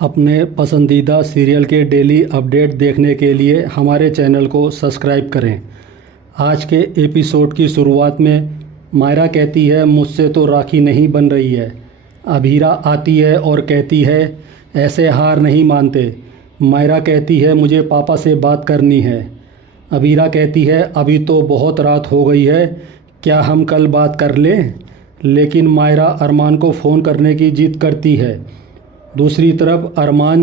अपने पसंदीदा सीरियल के डेली अपडेट देखने के लिए हमारे चैनल को सब्सक्राइब करें। आज के एपिसोड की शुरुआत में मायरा कहती है, मुझसे तो राखी नहीं बन रही है। अभीरा आती है और कहती है, ऐसे हार नहीं मानते। मायरा कहती है, मुझे पापा से बात करनी है। अभीरा कहती है, अभी तो बहुत रात हो गई है, क्या हम कल बात कर लें? लेकिन मायरा अरमान को फ़ोन करने की जिद करती है। दूसरी तरफ अरमान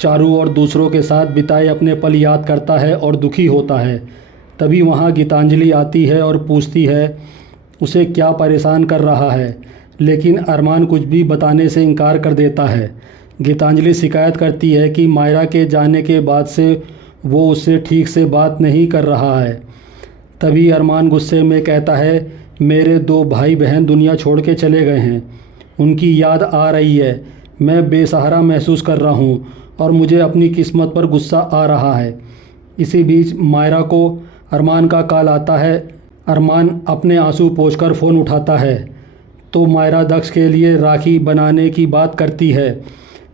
चारू और दूसरों के साथ बिताए अपने पल याद करता है और दुखी होता है। तभी वहाँ गीतांजलि आती है और पूछती है उसे क्या परेशान कर रहा है, लेकिन अरमान कुछ भी बताने से इनकार कर देता है। गीतांजलि शिकायत करती है कि मायरा के जाने के बाद से वो उससे ठीक से बात नहीं कर रहा है। तभी अरमान गुस्से में कहता है, मेरे 2 भाई बहन दुनिया छोड़ के चले गए हैं, उनकी याद आ रही है, मैं बेसहारा महसूस कर रहा हूँ और मुझे अपनी किस्मत पर गुस्सा आ रहा है। इसी बीच मायरा को अरमान का कॉल आता है। अरमान अपने आंसू पोंछकर फ़ोन उठाता है तो मायरा दक्ष के लिए राखी बनाने की बात करती है।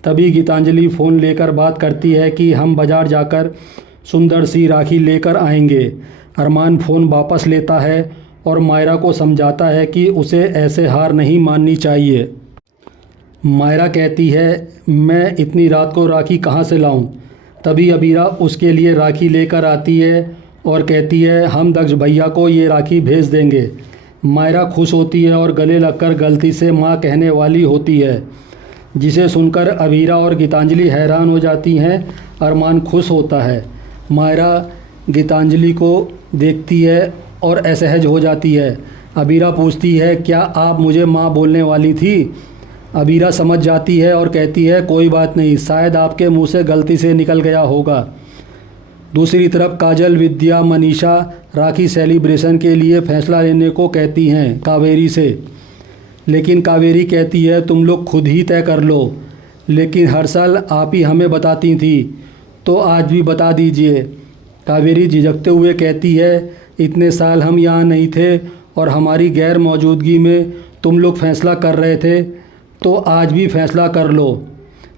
तभी गीतांजलि फ़ोन लेकर बात करती है कि हम बाज़ार जाकर सुंदर सी राखी लेकर आएंगे। अरमान फ़ोन वापस लेता है और मायरा को समझाता है कि उसे ऐसे हार नहीं माननी चाहिए। मायरा कहती है, मैं इतनी रात को राखी कहाँ से लाऊं? तभी अबीरा उसके लिए राखी लेकर आती है और कहती है, हम दक्ष भैया को ये राखी भेज देंगे। मायरा खुश होती है और गले लगकर गलती से माँ कहने वाली होती है, जिसे सुनकर अबीरा और गीतांजलि हैरान हो जाती हैं। अरमान खुश होता है। मायरा गीतांजलि को देखती है और असहज हो जाती है। अबीरा पूछती है, क्या आप मुझे माँ बोलने वाली थी? अबीरा समझ जाती है और कहती है, कोई बात नहीं, शायद आपके मुंह से गलती से निकल गया होगा। दूसरी तरफ काजल, विद्या, मनीषा राखी सेलिब्रेशन के लिए फ़ैसला लेने को कहती हैं कावेरी से, लेकिन कावेरी कहती है, तुम लोग खुद ही तय कर लो। लेकिन हर साल आप ही हमें बताती थी, तो आज भी बता दीजिए। कावेरी झिझकते हुए कहती है, इतने साल हम यहाँ नहीं थे और हमारी गैर मौजूदगी में तुम लोग फ़ैसला कर रहे थे, तो आज भी फैसला कर लो।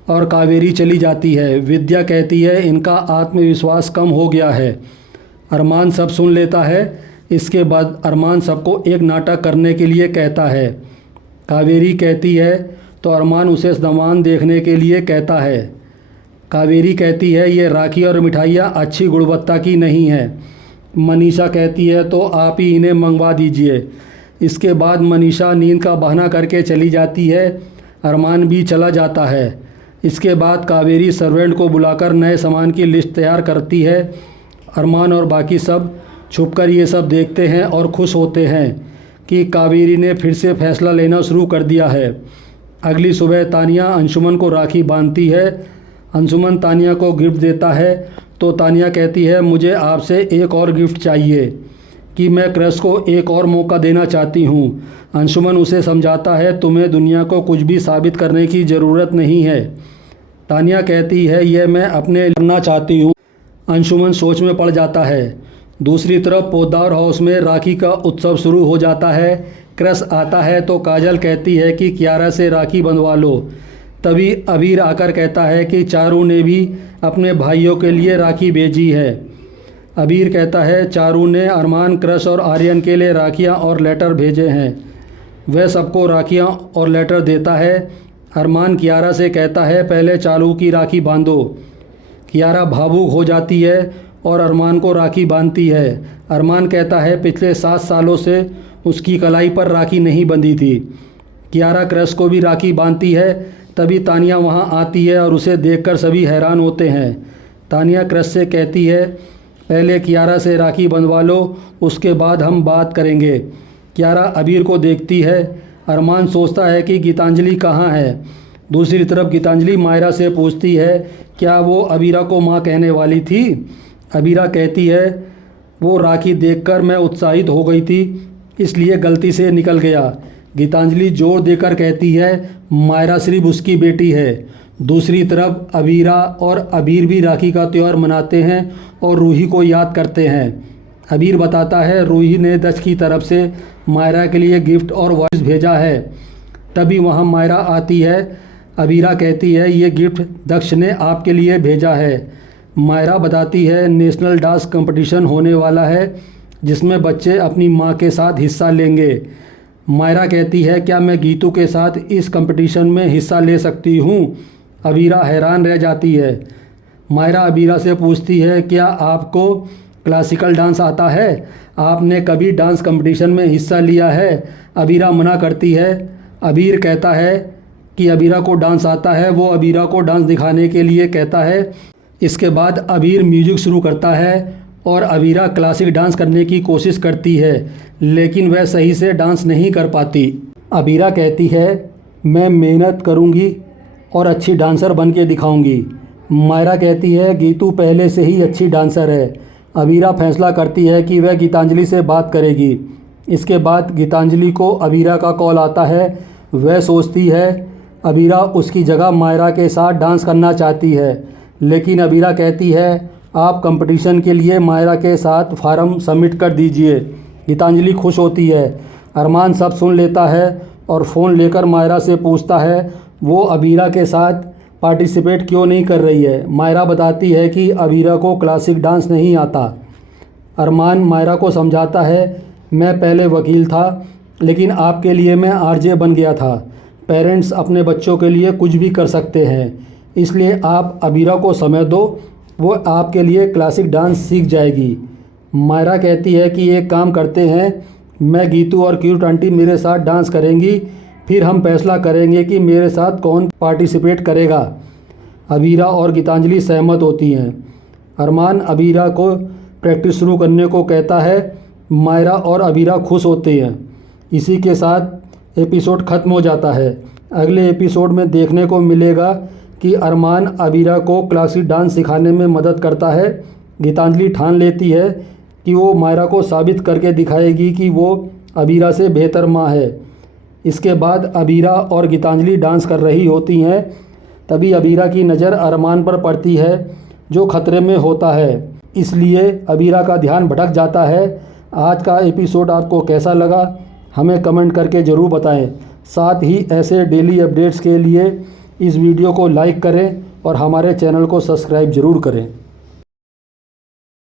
और कावेरी चली जाती है। विद्या कहती है, इनका आत्मविश्वास कम हो गया है। अरमान सब सुन लेता है। इसके बाद अरमान सबको एक नाटक करने के लिए कहता है। कावेरी कहती है तो अरमान उसे सामान देखने के लिए कहता है। कावेरी कहती है, ये राखी और मिठाइयाँ अच्छी गुणवत्ता की नहीं है। मनीषा कहती है, तो आप ही इन्हें मंगवा दीजिए। इसके बाद मनीषा नींद का बहाना करके चली जाती है। अरमान भी चला जाता है। इसके बाद कावेरी सर्वेंट को बुलाकर नए सामान की लिस्ट तैयार करती है। अरमान और बाकी सब छुपकर ये सब देखते हैं और खुश होते हैं कि कावेरी ने फिर से फैसला लेना शुरू कर दिया है। अगली सुबह तानिया अंशुमन को राखी बांधती है। अंशुमन तानिया को गिफ्ट देता है तो तानिया कहती है, मुझे आपसे एक और गिफ्ट चाहिए कि मैं क्रश को एक और मौका देना चाहती हूँ। अंशुमन उसे समझाता है, तुम्हें दुनिया को कुछ भी साबित करने की ज़रूरत नहीं है। तानिया कहती है, यह मैं अपने करना चाहती हूँ। अंशुमन सोच में पड़ जाता है। दूसरी तरफ पोद्दार हाउस में राखी का उत्सव शुरू हो जाता है। क्रश आता है तो काजल कहती है कि कियारा से राखी बंधवा लो। तभी अबीर आकर कहता है कि चारू ने भी अपने भाइयों के लिए राखी भेजी है। अबीर कहता है, चारू ने अरमान, क्रश और आर्यन के लिए राखियाँ और लेटर भेजे हैं। वह सबको राखियाँ और लेटर देता है। अरमान कियारा से कहता है, पहले चारू की राखी बांधो। कियारा भावुक हो जाती है और अरमान को राखी बांधती है। अरमान कहता है, पिछले 7 सालों से उसकी कलाई पर राखी नहीं बंधी थी। कियारा क्रश को भी राखी बांधती है। तभी तानिया वहाँ आती है और उसे देखकर सभी हैरान होते हैं। तानिया क्रश से कहती है, पहले कियारा से राखी बंधवा लो, उसके बाद हम बात करेंगे। कियारा अबीर को देखती है। अरमान सोचता है कि गीतांजलि कहाँ है। दूसरी तरफ गीतांजलि मायरा से पूछती है, क्या वो अबीरा को माँ कहने वाली थी? अबीरा कहती है, वो राखी देखकर मैं उत्साहित हो गई थी, इसलिए गलती से निकल गया। गीतांजलि जोर देकर कहती है, मायरा सिर्फ उसकी बेटी है। दूसरी तरफ अबीरा और अबीर भी राखी का त्यौहार मनाते हैं और रूही को याद करते हैं। अबीर बताता है, रूही ने दक्ष की तरफ से मायरा के लिए गिफ्ट और वॉइस भेजा है। तभी वहाँ मायरा आती है। अबीरा कहती है ये गिफ्ट दक्ष ने आपके लिए भेजा है। मायरा बताती है नेशनल डांस कंपटीशन होने वाला है जिसमें बच्चे अपनी माँ के साथ हिस्सा लेंगे। मायरा कहती है क्या मैं गीतू के साथ इस कंपटीशन में हिस्सा ले सकती हूँ? अबीरा हैरान रह जाती है। मायरा अबीरा से पूछती है क्या आपको क्लासिकल डांस आता है? आपने कभी डांस कंपटीशन में हिस्सा लिया है? अबीरा मना करती है। अबीर कहता है कि अबीरा को डांस आता है। वो अबीरा को डांस दिखाने के लिए कहता है। इसके बाद अबीर म्यूजिक शुरू करता है और अबीरा क्लासिक डांस करने की कोशिश करती है लेकिन वह सही से डांस नहीं कर पाती। अबीरा कहती है मैं मेहनत करूँगी और अच्छी डांसर बन के दिखाऊँगी। मायरा कहती है गीतू पहले से ही अच्छी डांसर है। अबीरा फैसला करती है कि वह गीतांजलि से बात करेगी। इसके बाद गीतांजलि को अबीरा का कॉल आता है। वह सोचती है अबीरा उसकी जगह मायरा के साथ डांस करना चाहती है लेकिन अबीरा कहती है आप कंपटीशन के लिए मायरा के साथ फार्म सबमिट कर दीजिए। गीतांजलि खुश होती है। अरमान सब सुन लेता है और फ़ोन लेकर मायरा से पूछता है वो अबीरा के साथ पार्टिसिपेट क्यों नहीं कर रही है। मायरा बताती है कि अबीरा को क्लासिक डांस नहीं आता। अरमान मायरा को समझाता है मैं पहले वकील था लेकिन आपके लिए मैं आरजे बन गया था। पेरेंट्स अपने बच्चों के लिए कुछ भी कर सकते हैं इसलिए आप अबीरा को समय दो, वो आपके लिए क्लासिक डांस सीख जाएगी। मायरा कहती है कि एक काम करते हैं मैं गीतू और क्यूट आंटी मेरे साथ डांस करेंगी फिर हम फैसला करेंगे कि मेरे साथ कौन पार्टिसिपेट करेगा। अबीरा और गीतांजलि सहमत होती हैं। अरमान अबीरा को प्रैक्टिस शुरू करने को कहता है। मायरा और अबीरा खुश होते हैं। इसी के साथ एपिसोड ख़त्म हो जाता है। अगले एपिसोड में देखने को मिलेगा कि अरमान अबीरा को क्लासिक डांस सिखाने में मदद करता है। गीतांजलि ठान लेती है कि वो मायरा को साबित करके दिखाएगी कि वो अबीरा से बेहतर माँ है। इसके बाद अबीरा और गीतांजलि डांस कर रही होती हैं। तभी अबीरा की नज़र अरमान पर पड़ती है जो खतरे में होता है, इसलिए अबीरा का ध्यान भटक जाता है। आज का एपिसोड आपको कैसा लगा हमें कमेंट करके ज़रूर बताएं। साथ ही ऐसे डेली अपडेट्स के लिए इस वीडियो को लाइक करें और हमारे चैनल को सब्सक्राइब ज़रूर करें।